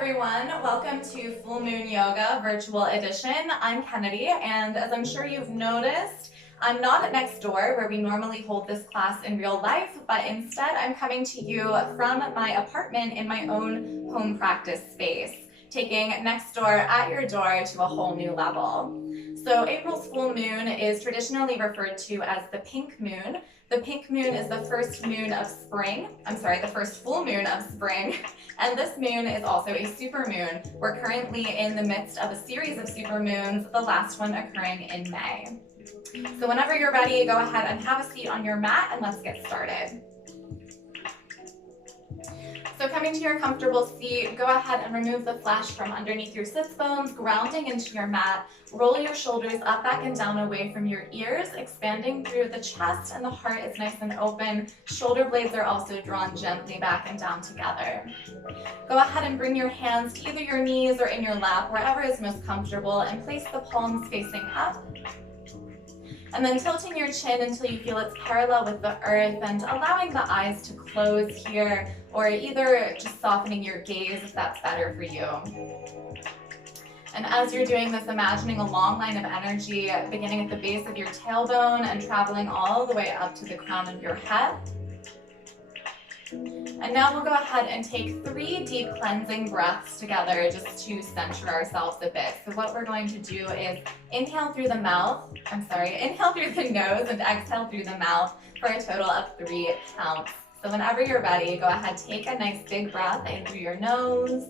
everyone, welcome to Full Moon Yoga Virtual Edition. I'm Kennedy, and as I'm sure you've noticed, I'm not at next door where we normally hold this class in real life, but instead I'm coming to you from my apartment in my own home practice space, taking next door at your door to a whole new level. So April's full moon is traditionally referred to as the pink moon. The pink moon is the first moon of spring. The first full moon of spring. And this moon is also a supermoon. We're currently in the midst of a series of supermoons, the last one occurring in May. So whenever you're ready, go ahead and have a seat on your mat and let's get started. So coming to your comfortable seat, go ahead and remove the flesh from underneath your sits bones, grounding into your mat. Roll your shoulders up, back, and down away from your ears, expanding through the chest, and the heart is nice and open. Shoulder blades are also drawn gently back and down together. Go ahead and bring your hands to either your knees or in your lap, wherever is most comfortable, and place the palms facing up. And then tilting your chin until you feel it's parallel with the earth and allowing the eyes to close here, or either just softening your gaze if that's better for you. And as you're doing this, imagining a long line of energy beginning at the base of your tailbone and traveling all the way up to the crown of your head. And now we'll go ahead and take 3 deep cleansing breaths together just to center ourselves a bit. So what we're going to do is inhale through the nose and exhale through the mouth for a total of 3 counts. So whenever you're ready, go ahead, take a nice big breath in through your nose.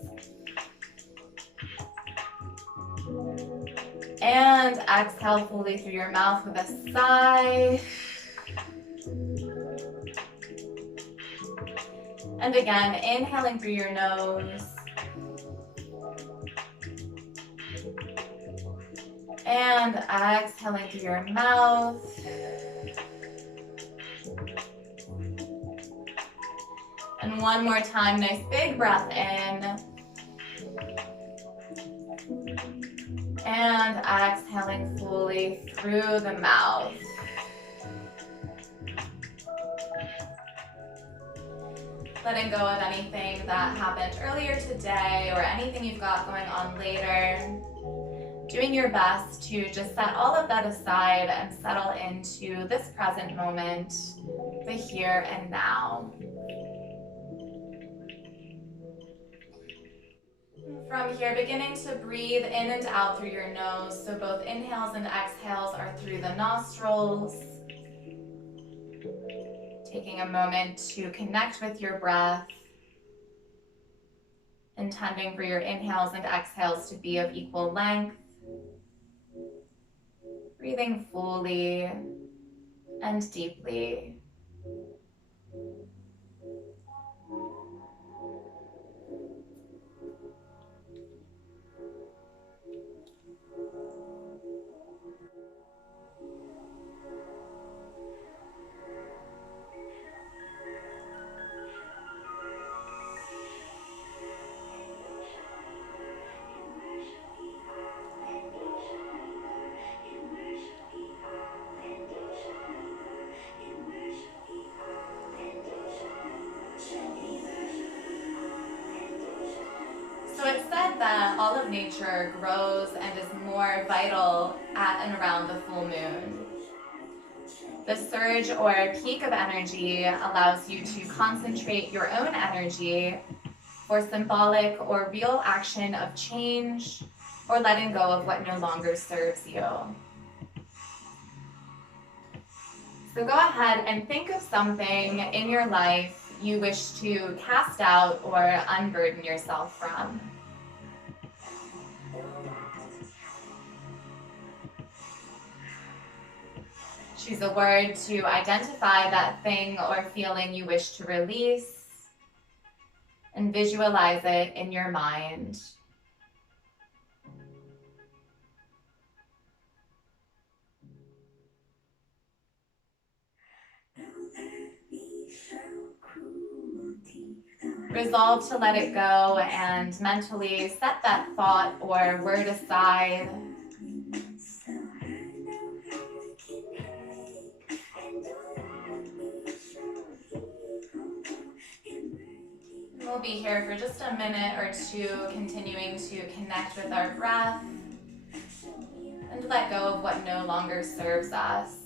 And exhale fully through your mouth with a sigh. And again, inhaling through your nose. And exhaling through your mouth. And one more time, nice big breath in. And exhaling fully through the mouth. Letting go of anything that happened earlier today or anything you've got going on later. Doing your best to just set all of that aside and settle into this present moment, the here and now. From here, beginning to breathe in and out through your nose. So both inhales and exhales are through the nostrils. Taking a moment to connect with your breath, intending for your inhales and exhales to be of equal length. Breathing fully and deeply. So it's said that all of nature grows and is more vital at and around the full moon. The surge or peak of energy allows you to concentrate your own energy for symbolic or real action of change or letting go of what no longer serves you. So go ahead and think of something in your life you wish to cast out or unburden yourself from. Choose a word to identify that thing or feeling you wish to release, and visualize it in your mind. Resolve to let it go and mentally set that thought or word aside. We'll be here for just a minute or two, continuing to connect with our breath and let go of what no longer serves us.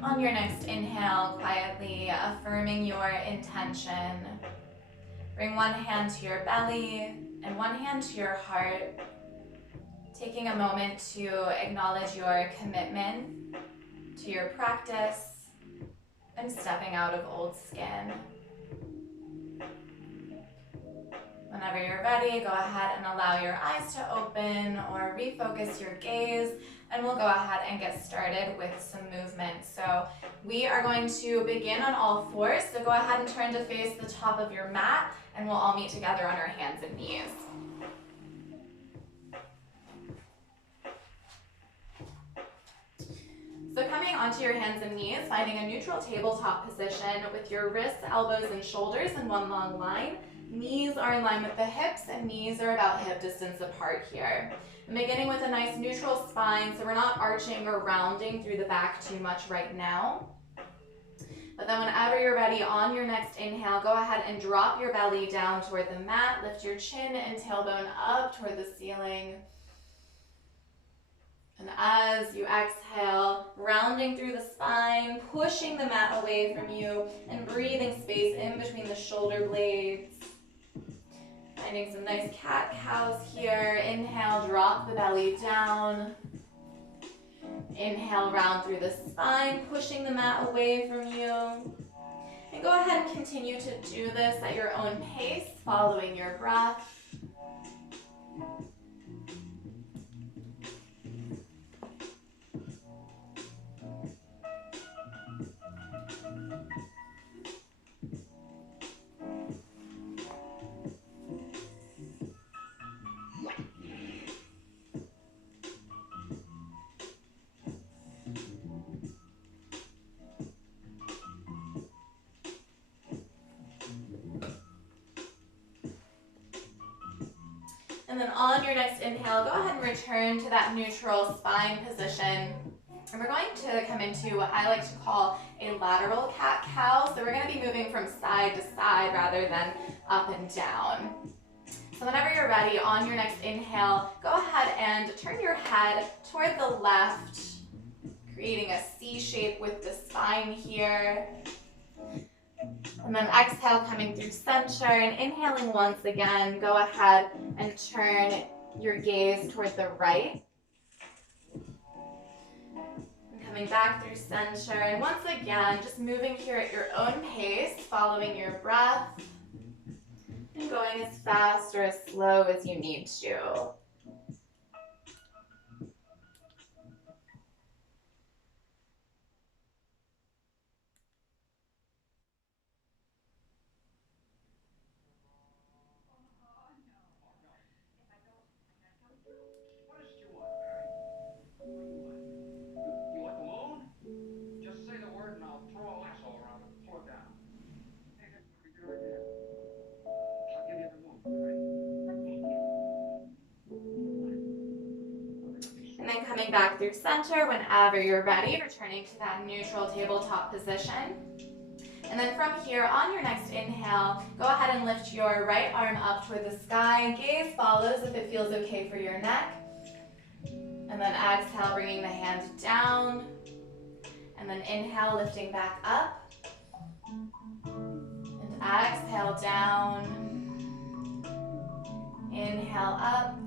On your next inhale, quietly affirming your intention. Bring one hand to your belly and one hand to your heart, taking a moment to acknowledge your commitment to your practice and stepping out of old skin. Whenever you're ready, go ahead and allow your eyes to open or refocus your gaze, and we'll go ahead and get started with some movement. So we are going to begin on all fours, so go ahead and turn to face the top of your mat, and we'll all meet together on our hands and knees. So coming onto your hands and knees, finding a neutral tabletop position with your wrists, elbows, and shoulders in one long line. Knees are in line with the hips, and knees are about hip distance apart here. I'm beginning with a nice neutral spine, so we're not arching or rounding through the back too much right now. But then whenever you're ready, on your next inhale, go ahead and drop your belly down toward the mat. Lift your chin and tailbone up toward the ceiling. And as you exhale, rounding through the spine, pushing the mat away from you, and breathing space in between the shoulder blades. Finding some nice cat-cows here. Inhale, drop the belly down. Inhale, round through the spine, pushing the mat away from you. And go ahead and continue to do this at your own pace, following your breath. And then on your next inhale, go ahead and return to that neutral spine position. And we're going to come into what I like to call a lateral cat-cow. So we're going to be moving from side to side rather than up and down. So whenever you're ready, on your next inhale, go ahead and turn your head toward the left, creating a C shape with the spine here. And then exhale, coming through center, and inhaling once again, go ahead and turn your gaze toward the right. And coming back through center, and once again, just moving here at your own pace, following your breath, and going as fast or as slow as you need to. coming back through center whenever you're ready, returning to that neutral tabletop position. And then from here, on your next inhale, go ahead and lift your right arm up toward the sky. Gaze follows if it feels okay for your neck. And then exhale, bringing the hand down. And then inhale, lifting back up. And exhale, down. Inhale, up.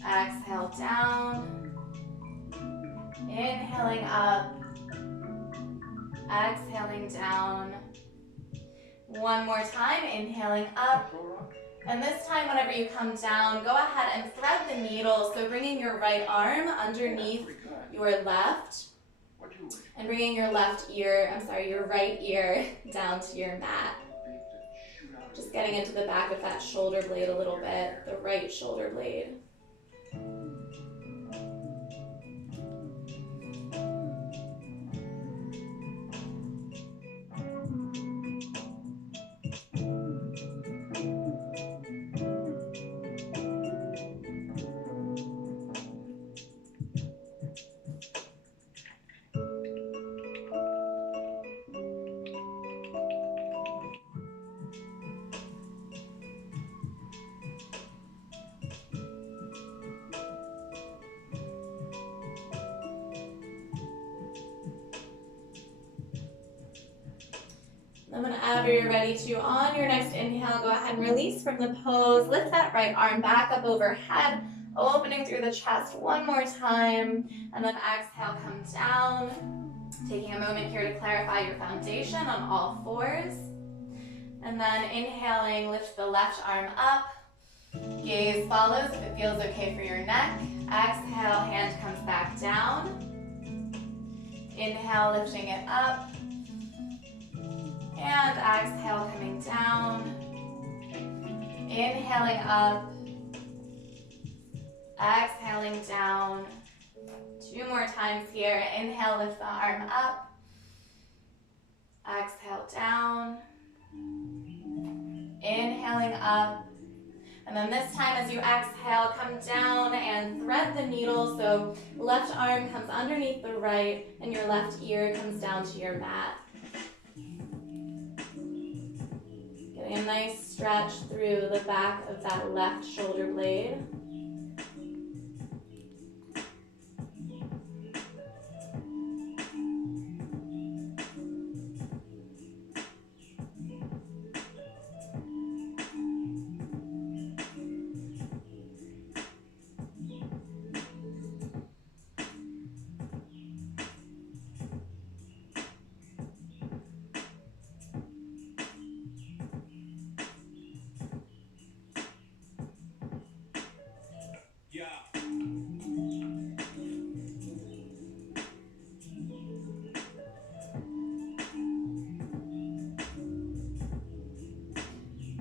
Exhale, down. Inhaling up. Exhaling down. One more time, inhaling up. And this time, whenever you come down, go ahead and thread the needle. So bringing your right arm underneath your left and bringing your your right ear down to your mat. Just getting into the back of that shoulder blade a little bit, the right shoulder blade. And whenever you're ready to, on your next inhale, go ahead and release from the pose. Lift that right arm back up overhead, opening through the chest one more time. And then exhale, come down. Taking a moment here to clarify your foundation on all fours. And then inhaling, lift the left arm up. Gaze follows if it feels okay for your neck. Exhale, hand comes back down. Inhale, lifting it up. And exhale, coming down. Inhaling up. Exhaling down. Two more times here. Inhale, lift the arm up. Exhale, down. Inhaling up. And then this time as you exhale, come down and thread the needle. So left arm comes underneath the right and your left ear comes down to your mat. Getting a nice stretch through the back of that left shoulder blade.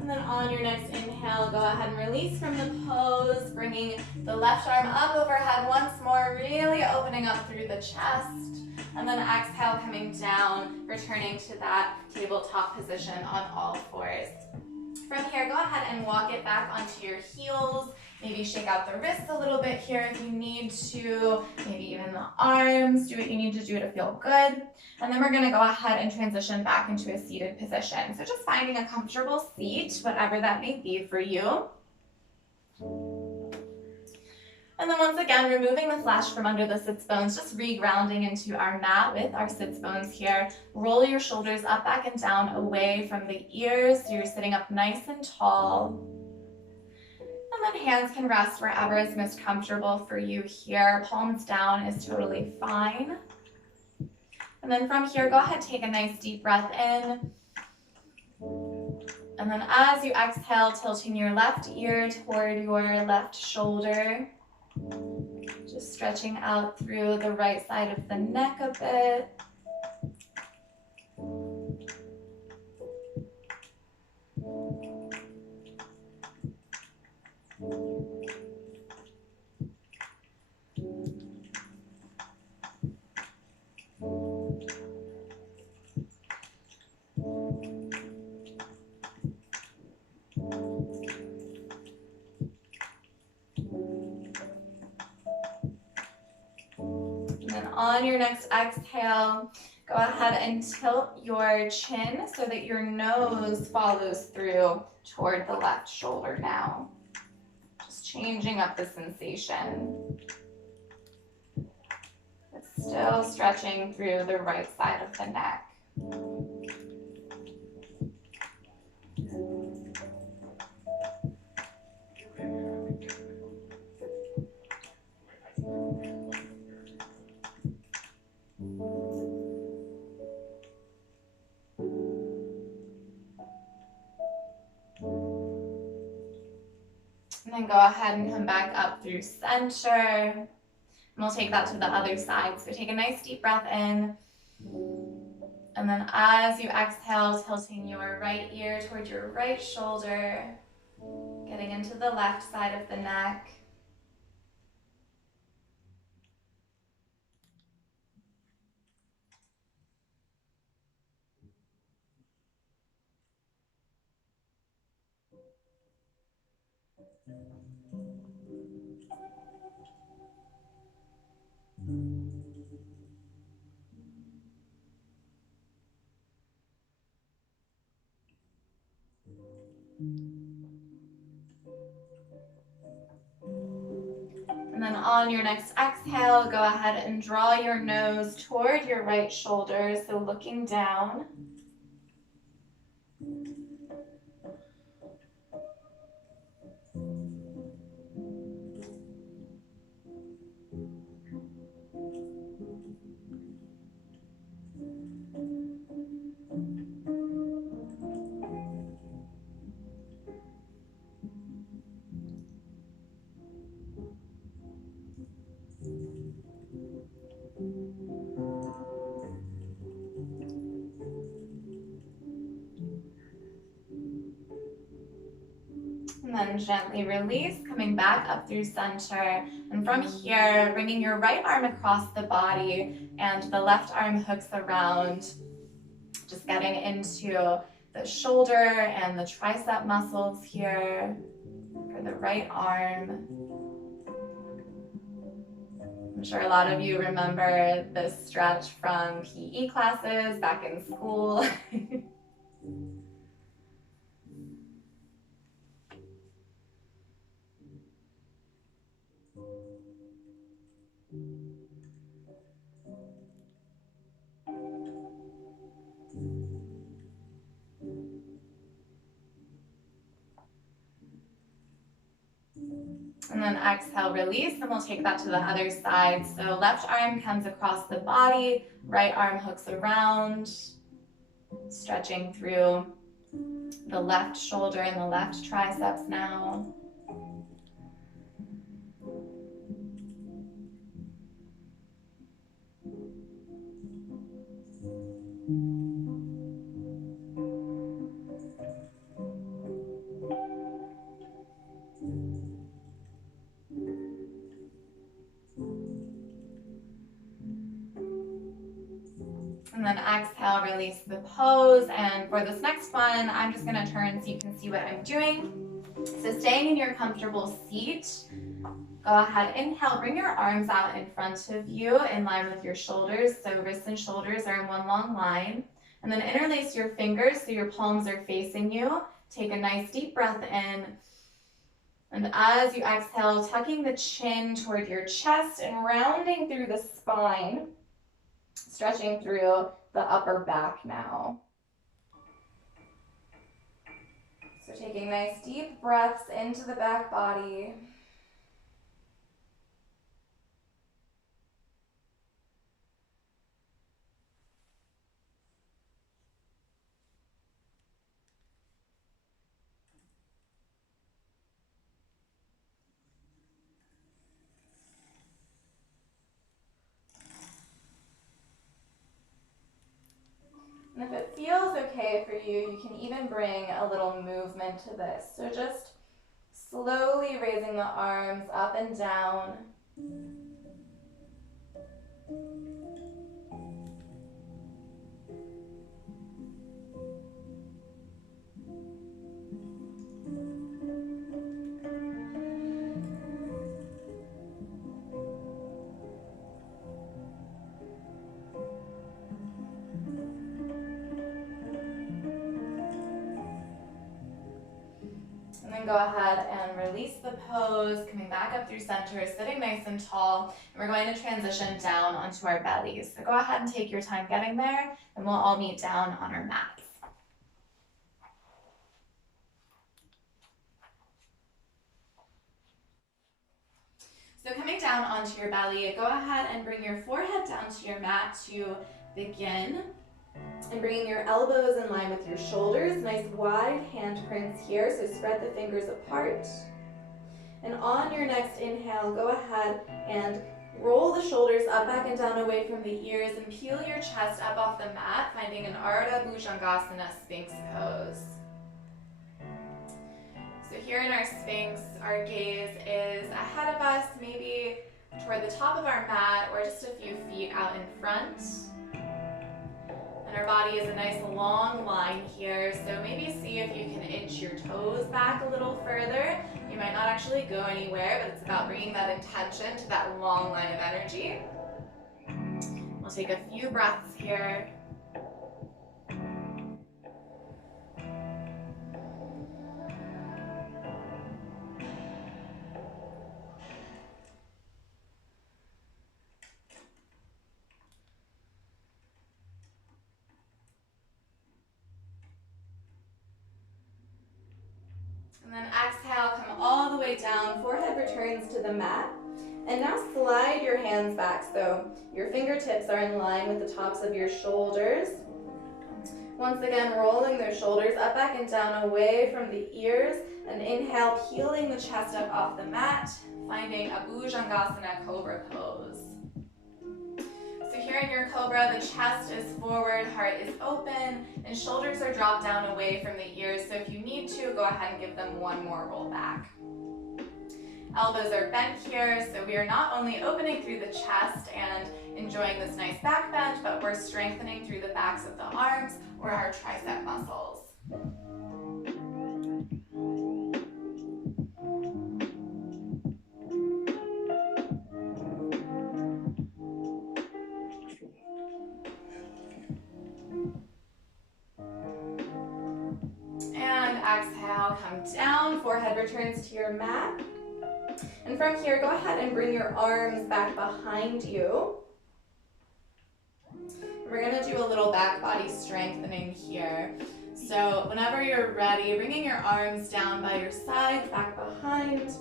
And then on your next inhale, go ahead and release from the pose, bringing the left arm up overhead once more, really opening up through the chest. And then exhale, coming down, returning to that tabletop position on all fours. From here, go ahead and walk it back onto your heels. Maybe shake out the wrists a little bit here if you need to. Maybe even the arms. Do what you need to do to feel good. And then we're going to go ahead and transition back into a seated position. So just finding a comfortable seat, whatever that may be for you. And then once again, removing the flash from under the sits bones, just re-grounding into our mat with our sits bones here. Roll your shoulders up, back, and down away from the ears. So you're sitting up nice and tall. And then hands can rest wherever is most comfortable for you here. Palms down is totally fine. And then from here, go ahead, take a nice deep breath in. And then as you exhale, tilting your left ear toward your left shoulder. Just stretching out through the right side of the neck a bit. on your next exhale, go ahead and tilt your chin so that your nose follows through toward the left shoulder now. Just changing up the sensation. But still stretching through the right side of the neck. And then go ahead and come back up through center. And we'll take that to the other side. So take a nice deep breath in. And then as you exhale, tilting your right ear toward your right shoulder, getting into the left side of the neck. And then on your next exhale, go ahead and draw your nose toward your right shoulder, so looking down. And then gently release, coming back up through center. And from here, bringing your right arm across the body and the left arm hooks around, just getting into the shoulder and the tricep muscles here for the right arm. I'm sure a lot of you remember this stretch from PE classes back in school. And then exhale, release, and we'll take that to the other side. So left arm comes across the body, right arm hooks around, stretching through the left shoulder and the left triceps now. And then exhale, release the pose. And for this next one, I'm just gonna turn so you can see what I'm doing. So staying in your comfortable seat, go ahead, inhale, bring your arms out in front of you in line with your shoulders. So wrists and shoulders are in one long line. And then interlace your fingers so your palms are facing you. Take a nice deep breath in. And as you exhale, tucking the chin toward your chest and rounding through the spine, stretching through the upper back now. So taking nice deep breaths into the back body. And if it feels okay for you, you can even bring a little movement to this. So just slowly raising the arms up and down. can go ahead and release the pose, coming back up through center, sitting nice and tall, and we're going to transition down onto our bellies. So go ahead and take your time getting there, and we'll all meet down on our mats. So coming down onto your belly, go ahead and bring your forehead down to your mat to begin. And bringing your elbows in line with your shoulders, nice wide handprints here, so spread the fingers apart. And on your next inhale, go ahead and roll the shoulders up, back, and down away from the ears and peel your chest up off the mat, finding an Ardha Bhujangasana Sphinx pose. So here in our Sphinx, our gaze is ahead of us, maybe toward the top of our mat or just a few feet out in front. And our body is a nice long line here, so maybe see if you can inch your toes back a little further. You might not actually go anywhere, but it's about bringing that intention to that long line of energy. We'll take a few breaths here. And then exhale, come all the way down, forehead returns to the mat. And now slide your hands back so your fingertips are in line with the tops of your shoulders. Once again, rolling those shoulders up, back, and down away from the ears. And inhale, peeling the chest up off the mat, finding a Bhujangasana Cobra pose. So here in your Cobra, the chest is forward, heart is open, and shoulders are dropped down away from the ears. So if you need to, go ahead and give them one more roll back. Elbows are bent here, so we are not only opening through the chest and enjoying this nice back bend, but we're strengthening through the backs of the arms or our tricep muscles. And exhale, come down, forehead returns to your mat. And from here, go ahead and bring your arms back behind you. We're going to do a little back body strengthening here. So whenever you're ready, bringing your arms down by your sides, back behind.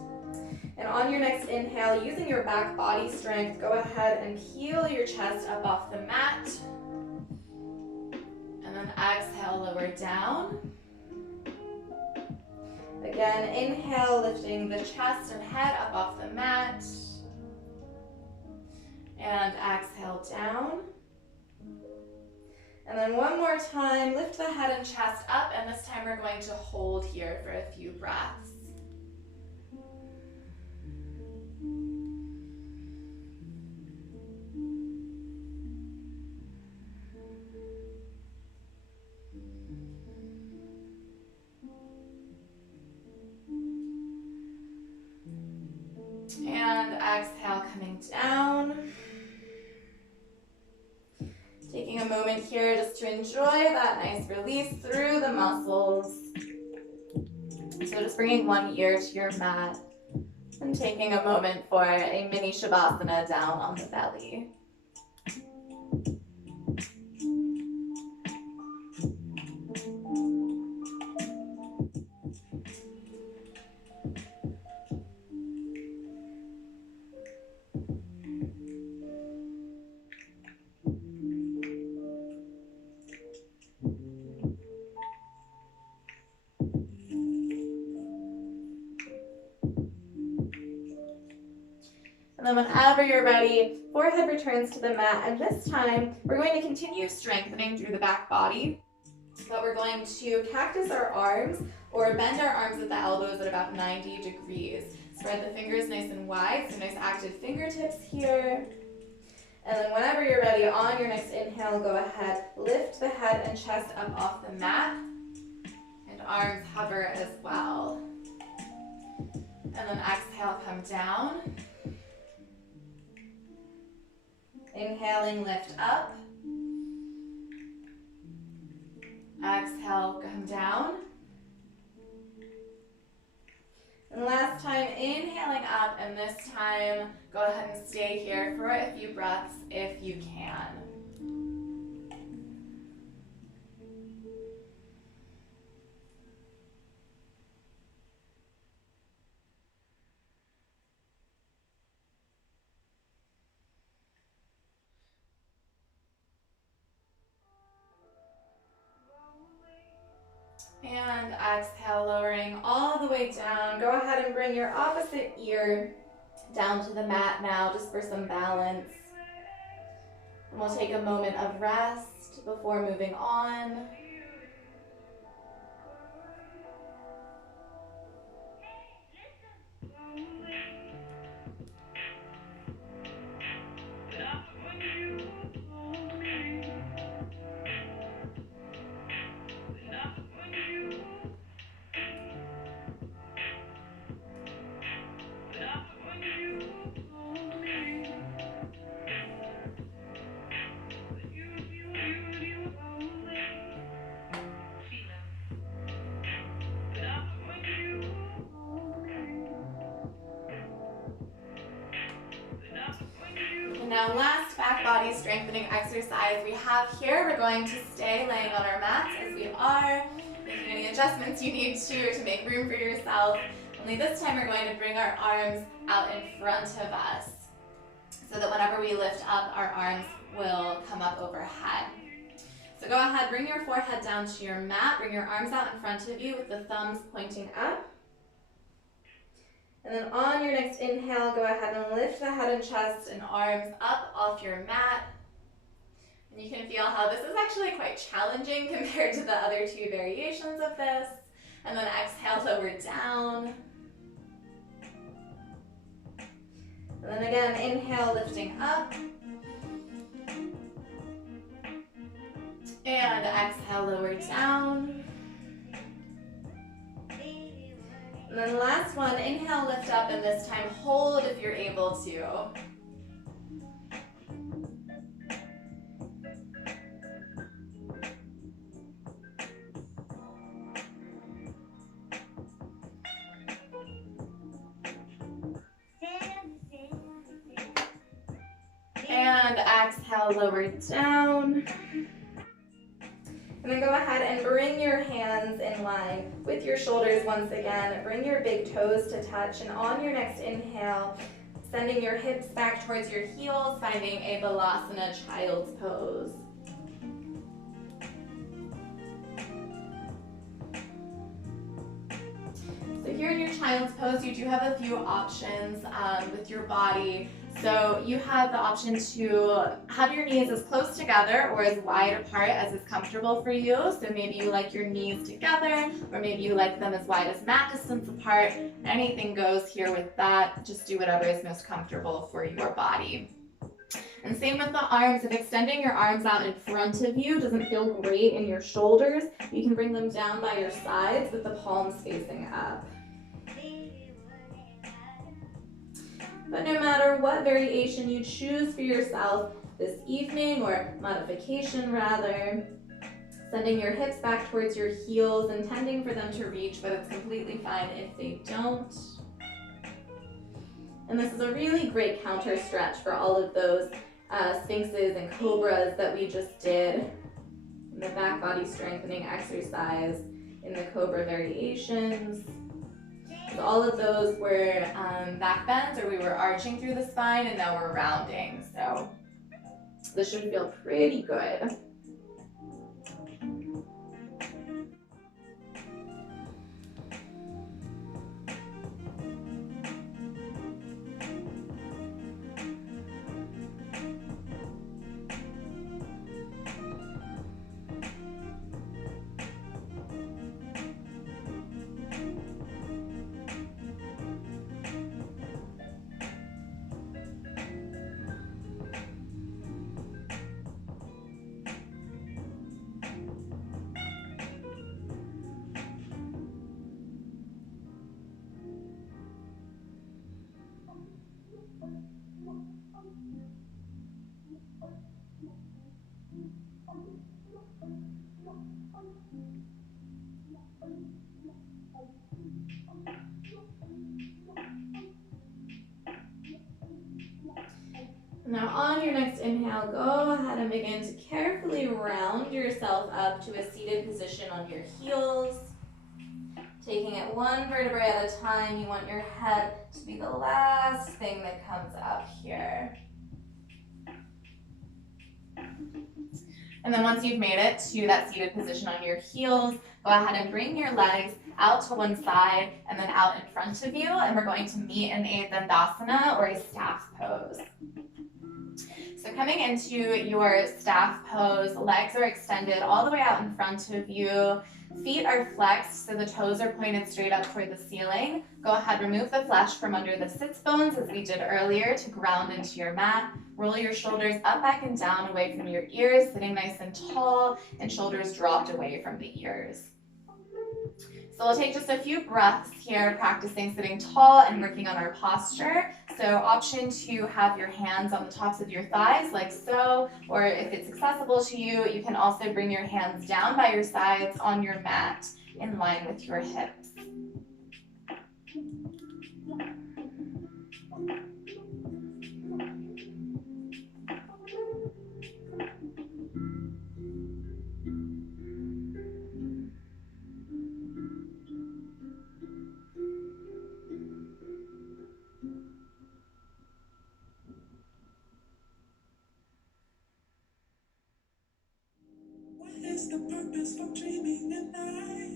And on your next inhale, using your back body strength, go ahead and peel your chest up off the mat. And then exhale, lower down. Again, inhale, lifting the chest and head up off the mat. And exhale down. And then one more time, lift the head and chest up, and this time we're going to hold here for a few breaths. And exhale, coming down. Taking a moment here just to enjoy that nice release through the muscles. So just bringing one ear to your mat and taking a moment for a mini Shavasana down on the belly. And then whenever you're ready, forehead returns to the mat, and this time we're going to continue strengthening through the back body, but we're going to cactus our arms or bend our arms at the elbows at about 90 degrees. Spread the fingers nice and wide, so nice active fingertips here. And then whenever you're ready, on your next inhale, go ahead, lift the head and chest up off the mat, and arms hover as well. And then exhale, come down. Inhaling, lift up. Exhale, come down. And last time, inhaling up, and this time, go ahead and stay here for a few breaths if you can. And exhale, lowering all the way down. Go ahead and bring your opposite ear down to the mat now, just for some balance. And we'll take a moment of rest before moving on. And now last back body strengthening exercise we have here. We're going to stay laying on our mats as we are, making any adjustments you need to make room for yourself. Only this time we're going to bring our arms out in front of us so that whenever we lift up, our arms will come up overhead. So go ahead, bring your forehead down to your mat, bring your arms out in front of you with the thumbs pointing up. And then on your next inhale, go ahead and lift the head and chest and arms up off your mat. And you can feel how this is actually quite challenging compared to the other two variations of this. And then exhale, lower down. And then again, inhale, lifting up. And exhale, lower down. And then last one, inhale, lift up, and this time hold if you're able to. And exhale, lower down. And then go ahead and bring your hands in line with your shoulders once again. Bring your big toes to touch, and on your next inhale, sending your hips back towards your heels, finding a Balasana child's pose. So here in your child's pose, you do have a few options with your body. So you have the option to have your knees as close together or as wide apart as is comfortable for you. So maybe you like your knees together, or maybe you like them as wide as mat distance apart. Anything goes here with that. Just do whatever is most comfortable for your body. And same with the arms. If extending your arms out in front of you doesn't feel great in your shoulders, you can bring them down by your sides with the palms facing up. But no matter what variation you choose for yourself this evening, or modification rather, sending your hips back towards your heels, intending for them to reach, but it's completely fine if they don't. And this is a really great counter stretch for all of those sphinxes and cobras that we just did in the back body strengthening exercise in the cobra variations. All of those were back bends, or we were arching through the spine, and now we're rounding. So this should feel pretty good. Now on your next inhale, go ahead and begin to carefully round yourself up to a seated position on your heels. Taking it one vertebrae at a time, you want your head to be the last thing that comes up here. And then once you've made it to that seated position on your heels, go ahead and bring your legs out to one side and then out in front of you. And we're going to meet in a dandasana or a staff pose. So coming into your staff pose, legs are extended all the way out in front of you. Feet are flexed, so the toes are pointed straight up toward the ceiling. Go ahead, remove the flesh from under the sits bones as we did earlier to ground into your mat. Roll your shoulders up, back, and down away from your ears, sitting nice and tall, and shoulders dropped away from the ears. So we'll take just a few breaths here, practicing sitting tall and working on our posture. So option to have your hands on the tops of your thighs like so, or if it's accessible to you, you can also bring your hands down by your sides on your mat in line with your hips. The purpose of dreaming at night.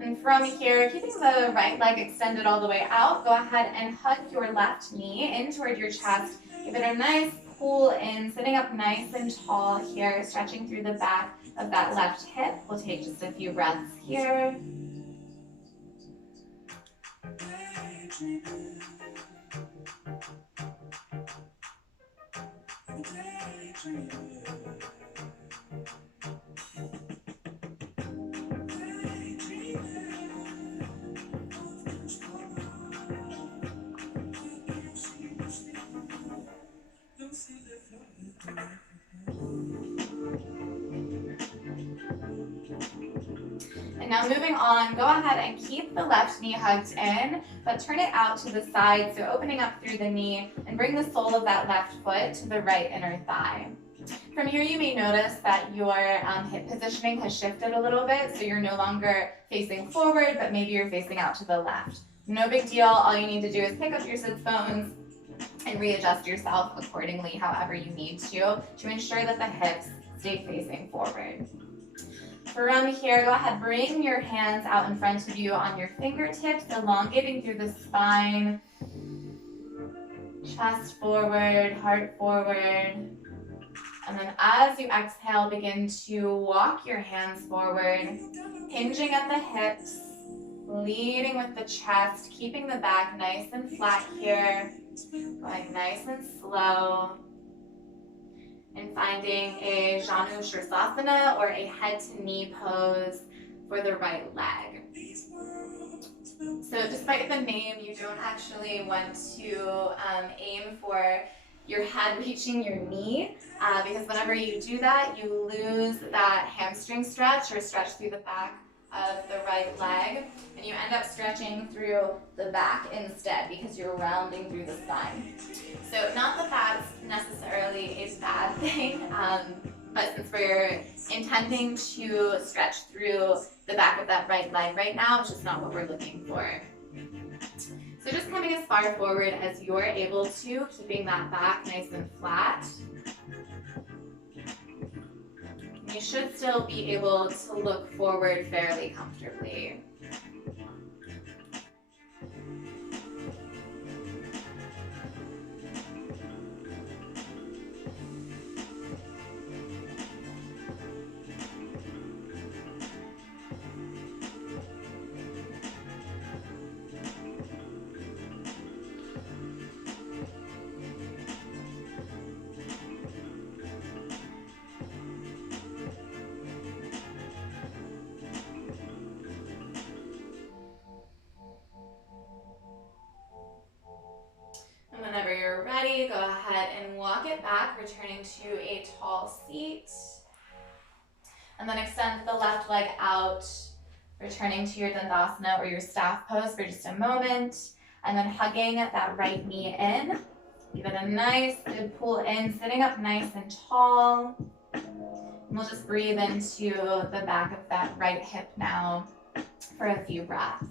And from here, keeping the right leg extended all the way out, go ahead and hug your left knee in toward your chest. Give it a nice pull in, sitting up nice and tall here, stretching through the back of that left hip. We'll take just a few breaths here. And now moving on, go ahead and keep the left knee hugged in, but turn it out to the side, so opening up through the knee, and bring the sole of that left foot to the right inner thigh. From here, you may notice that your hip positioning has shifted a little bit, so you're no longer facing forward, but maybe you're facing out to the left. No big deal. All you need to do is pick up your sits bones and readjust yourself accordingly, however you need to ensure that the hips stay facing forward. From here, go ahead, bring your hands out in front of you on your fingertips, elongating through the spine, chest forward, heart forward. And then as you exhale, begin to walk your hands forward, hinging at the hips, leading with the chest, keeping the back nice and flat here, going nice and slow, and finding a Janu Shirsasana or a head to knee pose for the right leg. So despite the name, you don't actually want to aim for your head reaching your knee because whenever you do that, you lose that hamstring stretch or stretch through the back of the right leg, and you end up stretching through the back instead because you're rounding through the spine. So not that that's necessarily a bad thing, but since we're intending to stretch through the back of that right leg right now, it's just not what we're looking for. So just coming as far forward as you're able to, keeping that back nice and flat. You should still be able to look forward fairly comfortably. Whenever you're ready, go ahead and walk it back, returning to a tall seat. And then extend the left leg out, returning to your Dandasana or your staff pose for just a moment. And then hugging that right knee in. Give it a nice good pull in, sitting up nice and tall. And we'll just breathe into the back of that right hip now for a few breaths.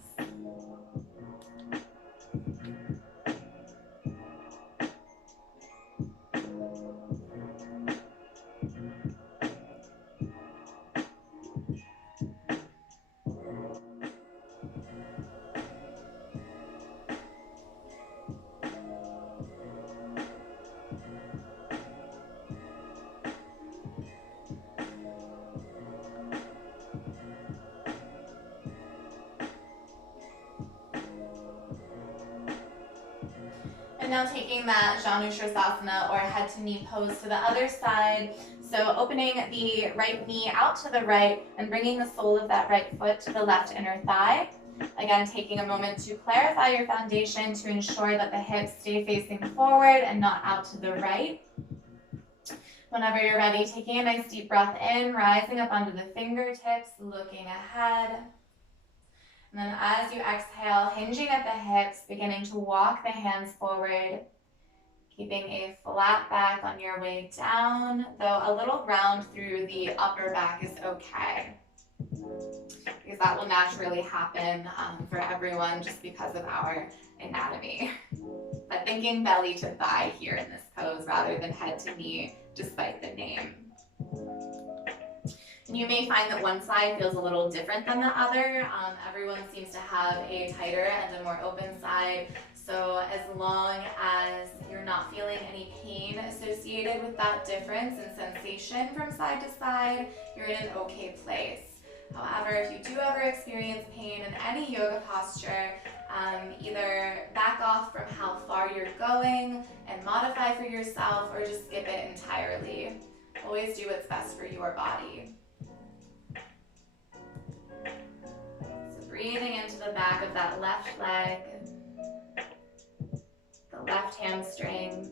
And now taking that Janushirasana or head to knee pose to the other side. So opening the right knee out to the right and bringing the sole of that right foot to the left inner thigh. Again, taking a moment to clarify your foundation to ensure that the hips stay facing forward and not out to the right. Whenever you're ready, taking a nice deep breath in, rising up onto the fingertips, looking ahead. And then as you exhale, hinging at the hips, beginning to walk the hands forward, keeping a flat back on your way down, though a little round through the upper back is okay, because that will naturally happen for everyone just because of our anatomy. But thinking belly to thigh here in this pose rather than head to knee, despite the name. And you may find that one side feels a little different than the other. Everyone seems to have a tighter and a more open side. So as long as you're not feeling any pain associated with that difference in sensation from side to side, you're in an okay place. However, if you do ever experience pain in any yoga posture, either back off from how far you're going and modify for yourself, or just skip it entirely. Always do what's best for your body. So breathing into the back of that left leg, the left hamstrings.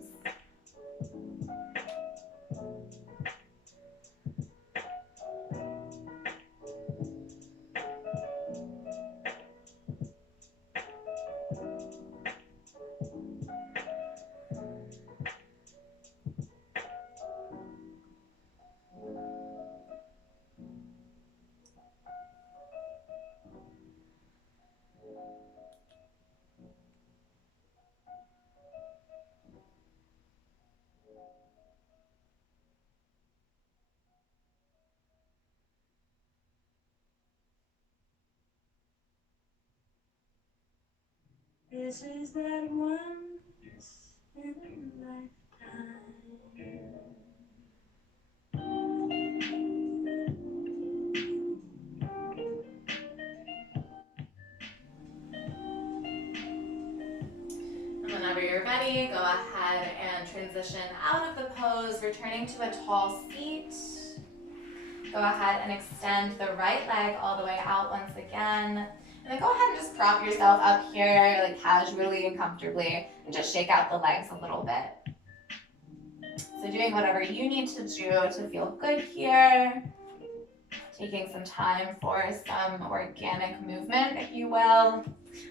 This is that once in a lifetime. And whenever you're ready, go ahead and transition out of the pose, returning to a tall seat. Go ahead and extend the right leg all the way out once again. And then go ahead and just prop yourself up here, like casually and comfortably, and just shake out the legs a little bit. So doing whatever you need to do to feel good here. Taking some time for some organic movement, if you will.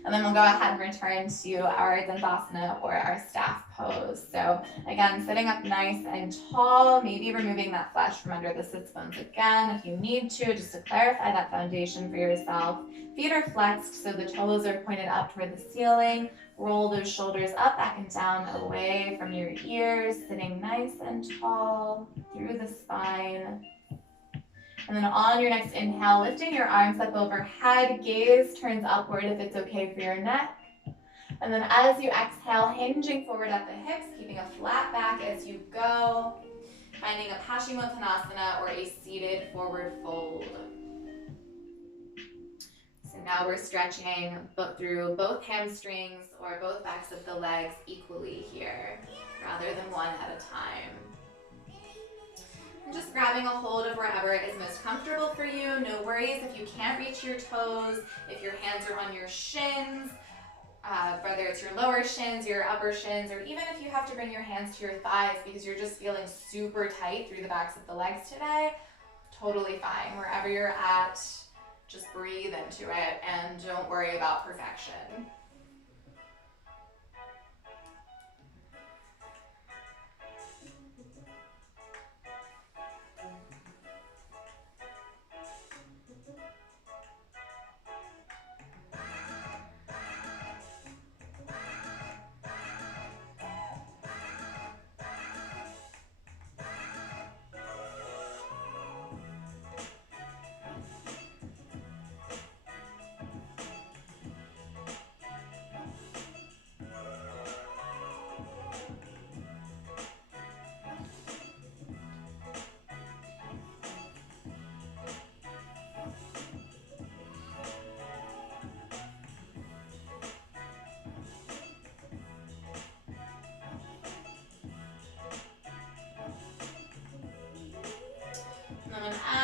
And then we'll go ahead and return to our Dandasana or our staff pose. So again, sitting up nice and tall, maybe removing that flesh from under the sits bones again if you need to, just to clarify that foundation for yourself. Feet are flexed, so the toes are pointed up toward the ceiling. Roll those shoulders up, back and down, away from your ears, sitting nice and tall through the spine. And then on your next inhale, lifting your arms up overhead, gaze turns upward if it's okay for your neck. And then as you exhale, hinging forward at the hips, keeping a flat back as you go, finding a Paschimottanasana or a seated forward fold. So now we're stretching through both hamstrings or both backs of the legs equally here, rather than one at a time. Just grabbing a hold of wherever is most comfortable for you. No worries if you can't reach your toes, if your hands are on your shins, whether it's your lower shins, your upper shins, or even if you have to bring your hands to your thighs because you're just feeling super tight through the backs of the legs today, totally fine. Wherever you're at, just breathe into it and don't worry about perfection.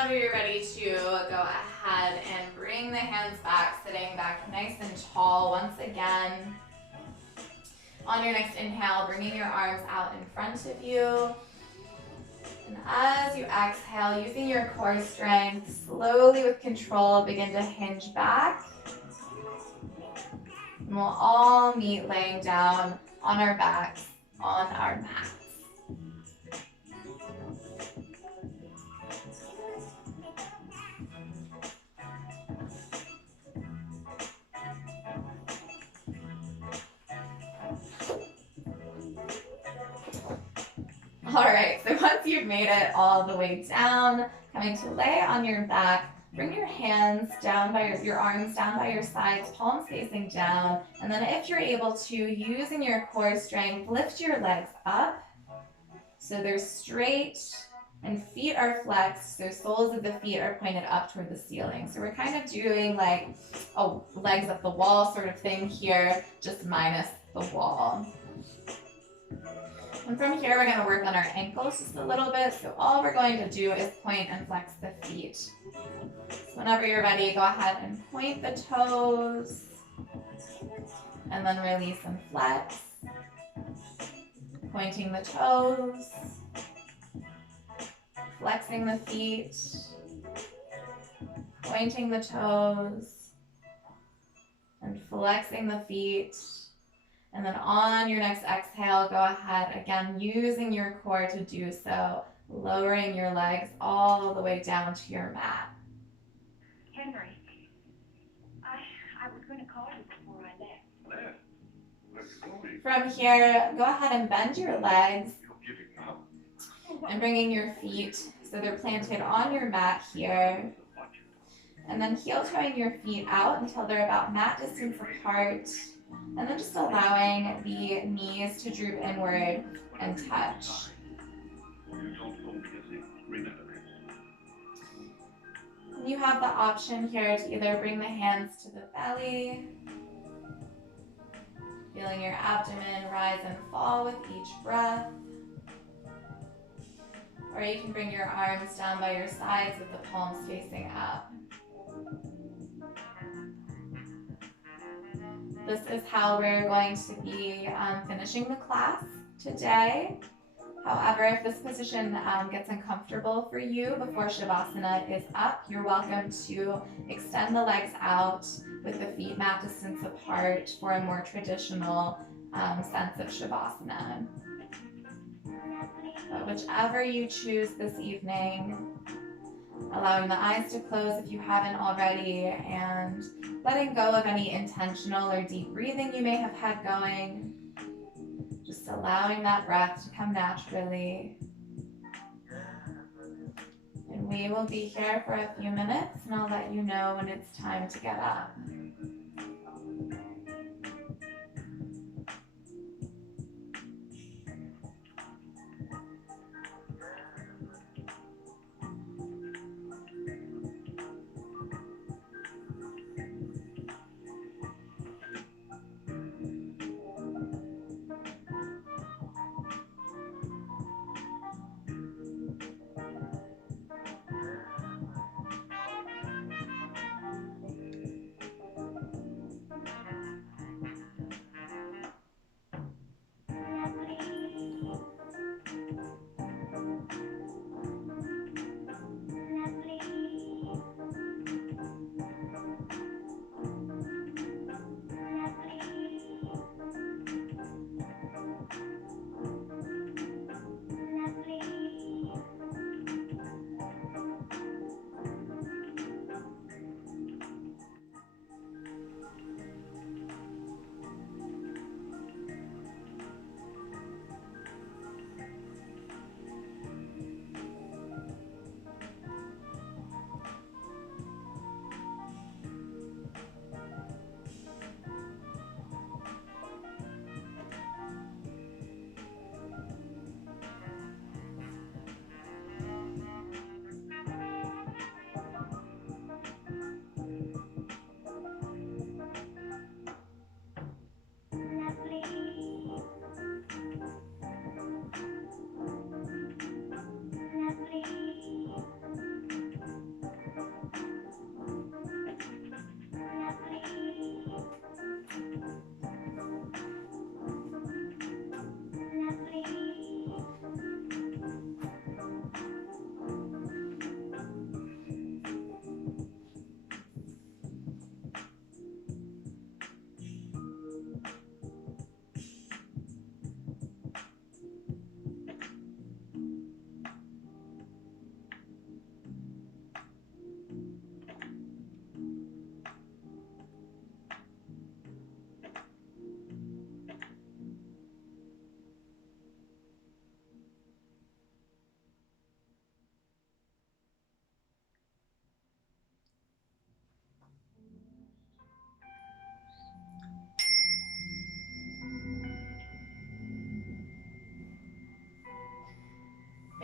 whenever you're ready to go ahead and bring the hands back, sitting back nice and tall once again. On your next inhale, bringing your arms out in front of you. And as you exhale, using your core strength, slowly with control, begin to hinge back. And we'll all meet laying down on our backs on our mats. All right, so once you've made it all the way down, coming to lay on your back, bring your hands down by your arms down by your sides, palms facing down, and then if you're able to, using your core strength, lift your legs up so they're straight and feet are flexed, so soles of the feet are pointed up toward the ceiling. So we're kind of doing like a legs up the wall sort of thing here, just minus the wall. And from here, we're going to work on our ankles just a little bit. So all we're going to do is point and flex the feet. So whenever you're ready, go ahead and point the toes. And then release and flex. Pointing the toes. Flexing the feet. Pointing the toes. And flexing the feet. And then on your next exhale, go ahead, again, using your core to do so, lowering your legs all the way down to your mat. Henry, I was going to call you before I left. From here, go ahead and bend your legs and bringing your feet so they're planted on your mat here. And then heel-toeing your feet out until they're about mat distance apart. And then just allowing the knees to droop inward and touch. You have the option here to either bring the hands to the belly, feeling your abdomen rise and fall with each breath. Or you can bring your arms down by your sides with the palms facing up. This is how we're going to be finishing the class today. However, if this position gets uncomfortable for you before Shavasana is up, you're welcome to extend the legs out with the feet mat distance apart for a more traditional sense of Shavasana. But whichever you choose this evening, allowing the eyes to close if you haven't already, and letting go of any intentional or deep breathing you may have had going. Just allowing that breath to come naturally. And we will be here for a few minutes, and I'll let you know when it's time to get up.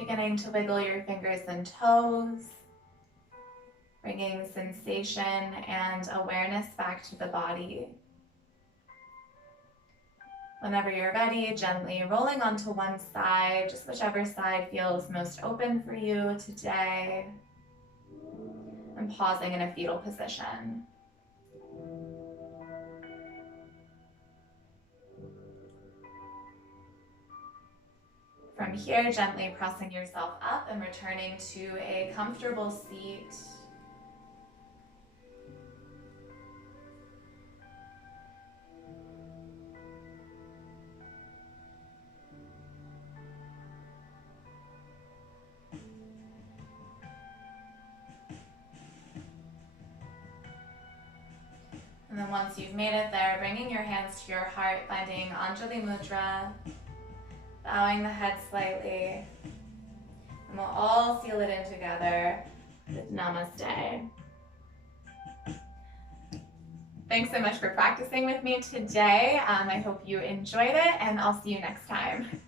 Beginning to wiggle your fingers and toes, bringing sensation and awareness back to the body. Whenever you're ready, gently rolling onto one side, just whichever side feels most open for you today, and pausing in a fetal position. From here, gently pressing yourself up and returning to a comfortable seat. And then once you've made it there, bringing your hands to your heart, finding Anjali Mudra, bowing the head slightly, and we'll all seal it in together with Namaste. Thanks so much for practicing with me today. I hope you enjoyed it, and I'll see you next time.